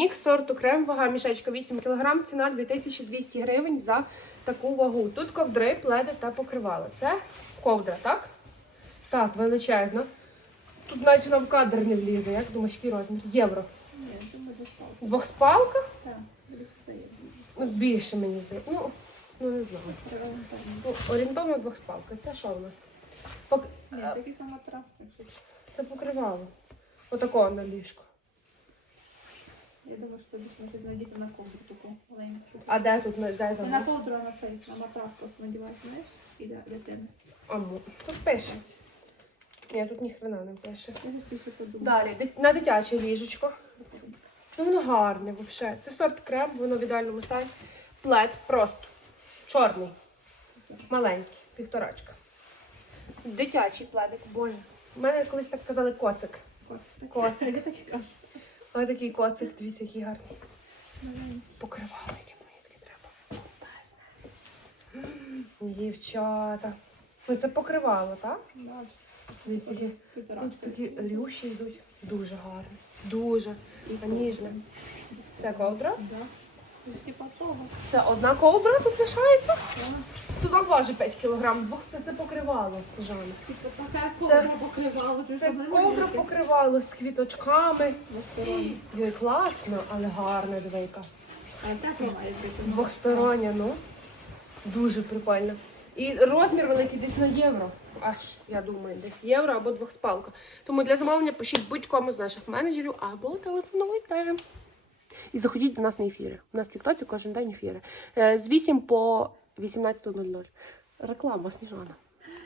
мікс сорту крем, вага мішечка 8 кг, ціна 2200 гривень за таку вагу. Тут ковдри, пледи та покривала. Це ковдра, так? Так, величезна. Тут навіть вона в кадр не влізе. Як думаєш, який розмір? Євро. Ні, думаю, достав. Двохспалка? Так. Ну, більше мені здається. Ну, ну не знаю. Ну, орієнтовно двохспалка. Це що у нас? Пок... Ні, це якийсь матрас. Це покривало. Отакого на ліжко. Я думаю, що це більше можна надіти на ковдру таку маленьку. А де тут де Не на ковдру, а на цей, на матрас просто надіваєш, знаєш, і для дитини. А, ну, тут пише. Ні, тут ніхрена не пише. Я. Далі, дит- на дитяче ліжечко. Ну, воно гарне взагалі. Це сорт крем, воно в ідеальному стані. Плед просто чорний. Маленький, півторачка. Дитячий пледик, боже. У мене колись так казали коцик. Коцик. Коцик. Я так і кажу. Ось такий коцик, дивіться, який гарний. Покривало, яке мені таке треба. Дівчата. Ну це покривало, так? Дивіться, які тут такі рюші йдуть. Дуже гарні. Дуже. Ніжне. Це ковдра? Типа того. Це одна ковдра тут лишається. Нам важить 5 кг. Двох це, це покривало, така Це- ковдра покривала. Це ковдра покривало з квіточками. Йой, класно, але гарна двійка. А так має бути. Двохстороння, ну. Дуже прикольно. І розмір великий десь на євро. Аж, я думаю, десь євро або двохспалка. Тому для замовлення пишіть будь-кому з наших менеджерів або телефонуйте. І заходіть до нас на ефіри. У нас в Тіктоці кожен день ефіри. Е, З 8 по 18.00. Реклама Сніжана.